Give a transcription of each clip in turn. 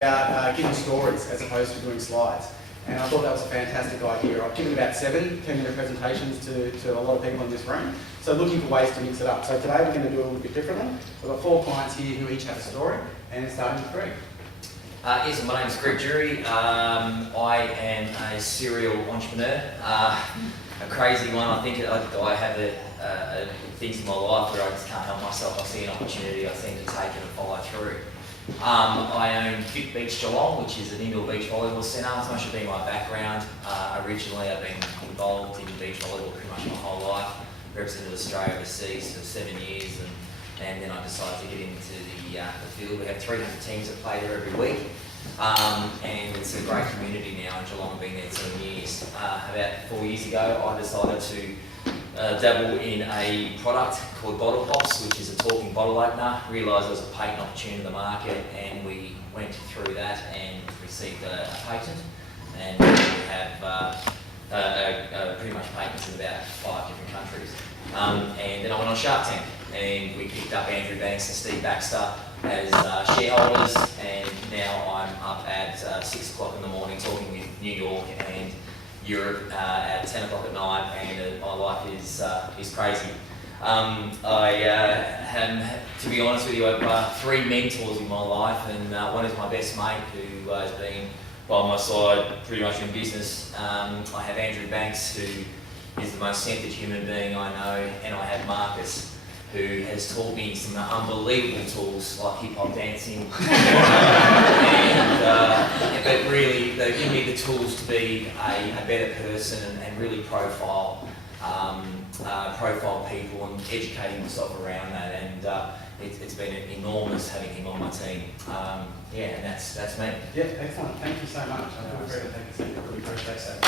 about giving stories as opposed to doing slides. And I thought that was a fantastic idea. I've given about 7 10-minute presentations to a lot of people in this room. So looking for ways to mix it up. So today we're going to do it a little bit differently. We've got 4 clients here who each have a story, and starting with Greg. Yes, my name is Greg Jury. I am a serial entrepreneur, a crazy one. I think I have things in my life where I just can't help myself. I see an opportunity, I seem to take it and follow through. I own Fit Beach Geelong, which is an indoor beach volleyball centre. So much have been my background. Originally, I've been involved in beach volleyball pretty much my whole life. Represented Australia overseas for 7 years, and then I decided to get into the field. We have 300 teams that play there every week, and it's a great community now in Geelong. I've been there 7 years. About 4 years ago, I decided to dabble in a product called Bottle Pops, which is a talking bottle opener. Realised there was a patent opportunity in the market, and we went through that and received a patent. And we have pretty much patents in about 5 different countries. And then I went on Shark Tank, and we picked up Andrew Banks and Steve Baxter as shareholders, and now I'm up at 6 o'clock in the morning talking with New York and Europe at 10 o'clock at night, and my life is crazy. I have, to be honest with you, I have 3 mentors in my life, and one is my best mate who has been by my side pretty much in business. I have Andrew Banks, who is the most centred human being I know, and I have Marcus, who has taught me some unbelievable tools like hip-hop dancing. But really, they give me the tools to be a better person and really profile people and educating myself around that. And it's been enormous having him on my team. Yeah, and that's me. Yeah, excellent. Thank you so much. I feel free to take a seat. I really appreciate that.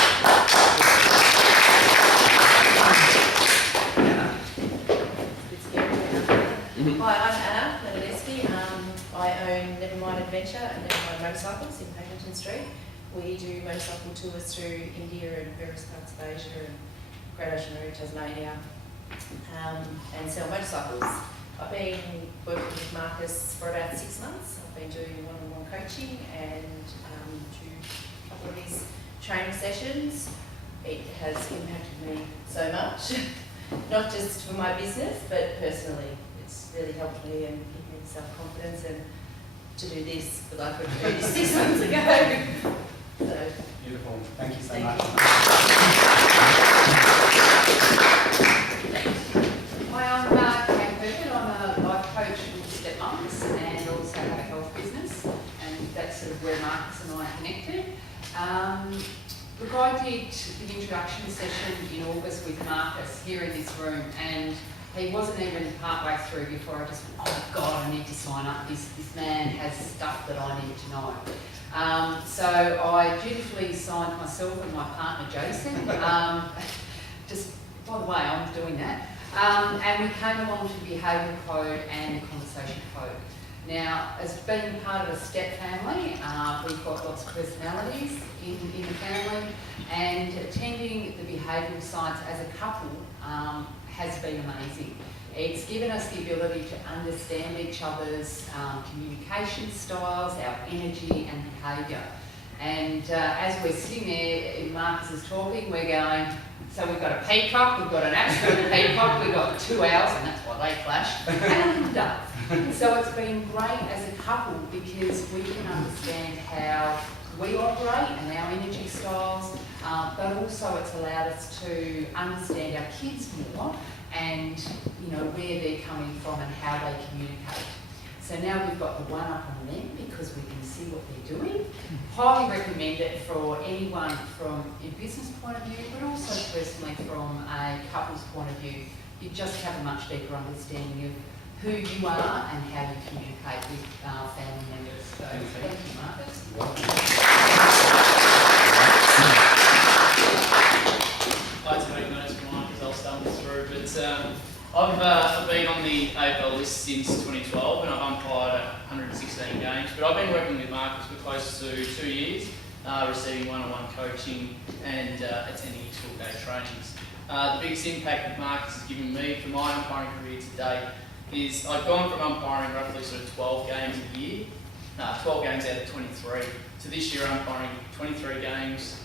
Hi, I'm Anna Medadeski. I own Nevermind Adventure and Nevermind Motorcycles in Paddington Street. We do motorcycle tours through India and various parts of Asia and Great Ocean Road, Tasmania, and sell motorcycles. I've been working with Marcus for about 6 months. I've been doing one-on-one coaching and do a couple of his training sessions. It has impacted me so much, not just for my business, but personally. It's really helped me and given me self-confidence and to do this, but I couldn't do this 6 months ago. So, beautiful. Thank you so much. Hi, I'm Kate Burkett. I'm a life coach with stepmoms and also have a health business, and that's sort of where Marcus and I connected. Look, I did the introduction session in August with Marcus here in this room, and he wasn't even partway through before I just went, oh God, I need to sign up. This man has stuff that I need to know. So I dutifully signed myself and my partner Jason. Just, by the way, I'm doing that. And we came along to the behaviour code and the conversation code. Now, as being part of a step family, we've got lots of personalities in the family, and attending the behavioural science as a couple has been amazing. It's given us the ability to understand each other's communication styles, our energy and behaviour. And as we're sitting there, Marcus is talking, we're going, so we've got a peacock, we've got an absolute peacock, we've got 2 owls, and that's why they clash, and a little dove. So it's been great as a couple because we can understand how we operate and our energy styles, but also it's allowed us to understand our kids more and where they're coming from and how they communicate. So now we've got the one up on them because we can see what they're doing. Highly recommend it for anyone from a business point of view, but also personally from a couple's point of view. You just have a much deeper understanding of who you are and how you communicate with family members. So thank you, Marcus. I'd like to make notes for mine because I'll stumble through, but I've been on the AFL list since 2012 and I've umpired 116 games, but I've been working with Marcus for close to 2 years, receiving one-on-one coaching and attending his full day trainings. The biggest impact that Marcus has given me for my umpiring career to date is I've gone from umpiring roughly sort of 12 games a year 12 games out of 23. So this year I'm umpiring 23 games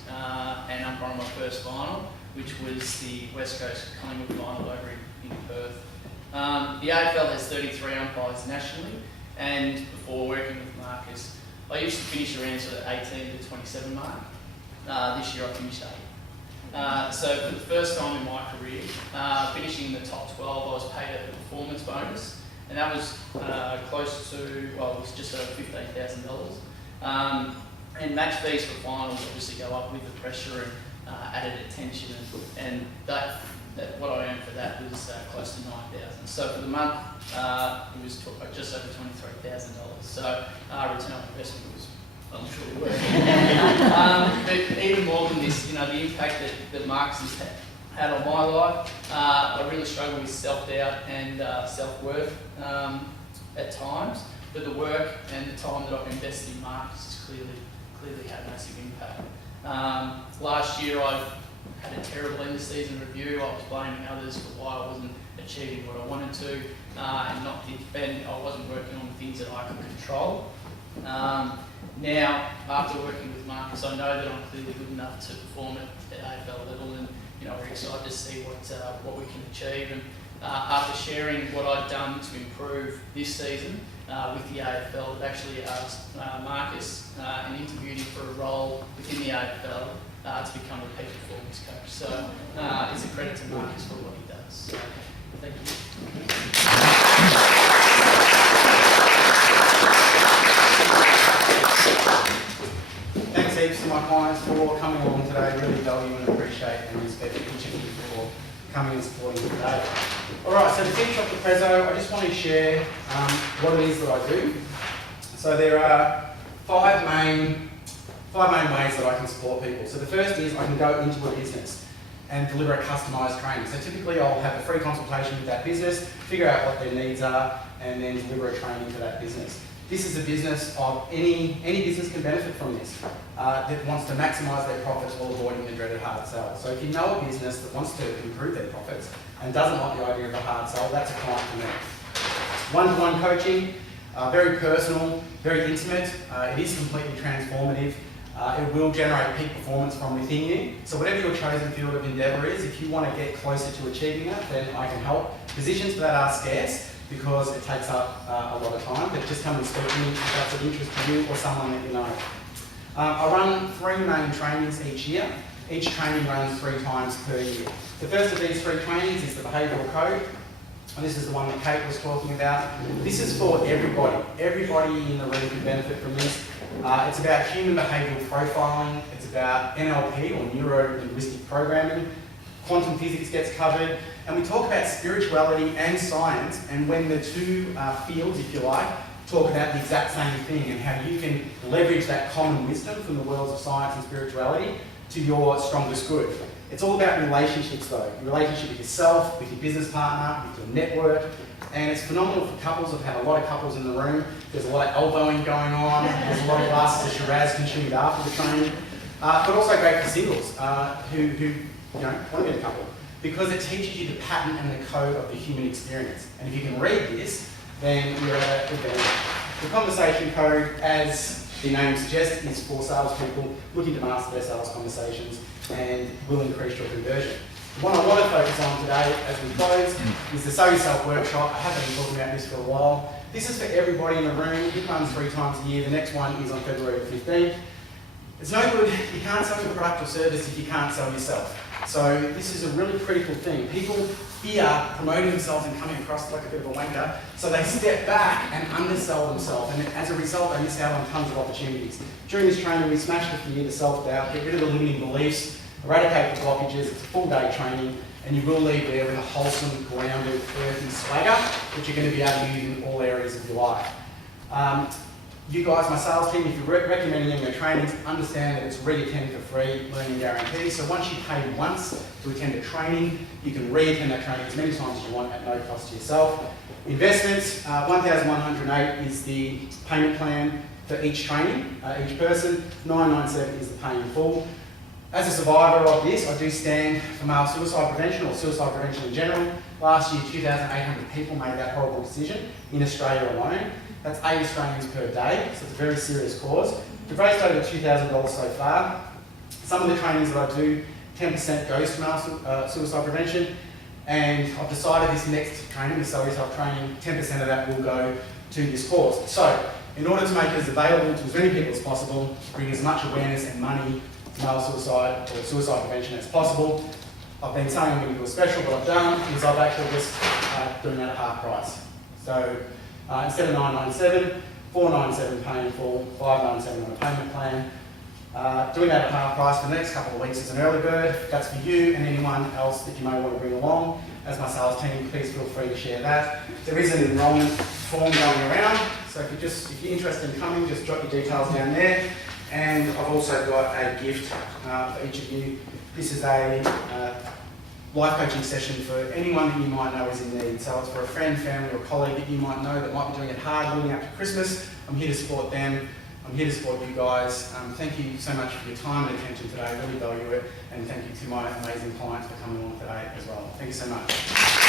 and umpiring my first final, which was the West Coast Collingwood final over in Perth. The AFL has 33 umpires nationally, and before working with Marcus, I used to finish around sort of 18 to 27 mark. This year I finished 8. So for the first time in my career, finishing in the top 12, I was paid a performance bonus, and that was close to, well, it was just over $15,000. And match fees for finals obviously go up with the pressure and added attention, and that what I earned for that was close to $9,000. So for the month, it was just over $23,000. So return on investment was, I'm sure, worth it. But even more than this, you know, the impact that Marcus has had on my life, I really struggle with self-doubt and self-worth at times. But the work and the time that I've invested in Marcus has clearly had a massive impact. Last year I had a terrible end of season review. I was blaming others for why I wasn't achieving what I wanted to, and I wasn't working on the things that I could control. Now, after working with Marcus, I know that I'm clearly good enough to perform at AFL level, and you know, we're excited to see what we can achieve. And after sharing what I've done to improve this season with the AFL, I've actually asked Marcus and interviewed him for a role within the AFL to become a peak performance coach. So it's a credit to Marcus for what he does. So, thank you. Thanks heaps to my clients for coming along today. Really value and appreciate and respect each of you for coming and supporting me today. Alright, so to finish off the preso, I just want to share what it is that I do. So there are five main ways that I can support people. So the first is I can go into a business and deliver a customised training. So typically I'll have a free consultation with that business, figure out what their needs are, and then deliver a training to that business. This is a business of any business can benefit from this, that wants to maximise their profits while avoiding the dreaded hard sell. So if you know a business that wants to improve their profits and doesn't like the idea of a hard sell, that's a client for me. One-to-one coaching, very personal, very intimate. It is completely transformative. It will generate peak performance from within you. So whatever your chosen field of endeavour is, if you want to get closer to achieving that, then I can help. Positions for that are scarce because it takes up a lot of time, but just come and speak to me if that's of interest to you or someone that you know. I run 3 main trainings each year. Each training runs 3 times per year. The first of these 3 trainings is the behavioural code. And this is the one that Kate was talking about. This is for everybody. Everybody in the room can benefit from this. It's about human behavioural profiling. It's about NLP, or neuro-linguistic programming. Quantum physics gets covered. And we talk about spirituality and science, and when the two fields, if you like, talk about the exact same thing and how you can leverage that common wisdom from the worlds of science and spirituality to your strongest good. It's all about relationships though. Your relationship with yourself, with your business partner, with your network. And it's phenomenal for couples. I've had a lot of couples in the room. There's a lot of elbowing going on. There's a lot of glasses of Shiraz consumed after the training. But also great for singles who want to be a couple. Because it teaches you the pattern and the code of the human experience. And if you can read this, then you're at an advantage. The conversation code, as the name suggests, is for salespeople looking to master their sales conversations and will increase your conversion. The one I want to focus on today as we close is the Sell Yourself workshop. I have been talking about this for a while. This is for everybody in the room. It runs 3 times a year. The next one is on February 15th. It's no good, you can't sell your product or service if you can't sell yourself. So this is a really critical thing. People fear promoting themselves and coming across like a bit of a wanker, so they step back and undersell themselves, and as a result they miss out on tons of opportunities. During this training we smash the fear, the self-doubt, get rid of the limiting beliefs, eradicate the blockages. It's a full day training, and you will leave there with a wholesome, grounded, earthy swagger, which you're going to be able to use in all areas of your life. You guys, my sales team, if you're recommending any of your trainings, understand that it's re-attend for free, learning guarantee. So once you pay once to attend a training, you can re-attend that training as many times as you want at no cost to yourself. Investments, 1,108 is the payment plan for each training, each person. 997 is the pay in full. As a survivor of this, I do stand for male suicide prevention, or suicide prevention in general. Last year, 2,800 people made that horrible decision in Australia alone. That's 8 Australians per day, so it's a very serious cause. We've raised over $2,000 so far. Some of the trainings that I do, 10% goes to male suicide prevention, and I've decided this next training, the celery self training, 10% of that will go to this cause. So, in order to make it as available to as many people as possible, bring as much awareness and money to male suicide or suicide prevention as possible, I've been saying I'm going to do a special. What I've done is I've actually just doing that at half price. So instead of $997, $497 paying full, $597 on a payment plan. Doing that at half price for the next couple of weeks as an early bird. That's for you and anyone else that you may want to bring along. As my sales team, please feel free to share that. There is an enrolment form going around, so if you're interested in coming, just jot your details down there. And I've also got a gift for each of you. This is a life coaching session for anyone that you might know is in need. So it's for a friend, family or colleague that you might know that might be doing it hard leading up to Christmas. I'm here to support them. I'm here to support you guys. Thank you so much for your time and attention today. I really value it. And thank you to my amazing clients for coming along today as well. Thank you so much.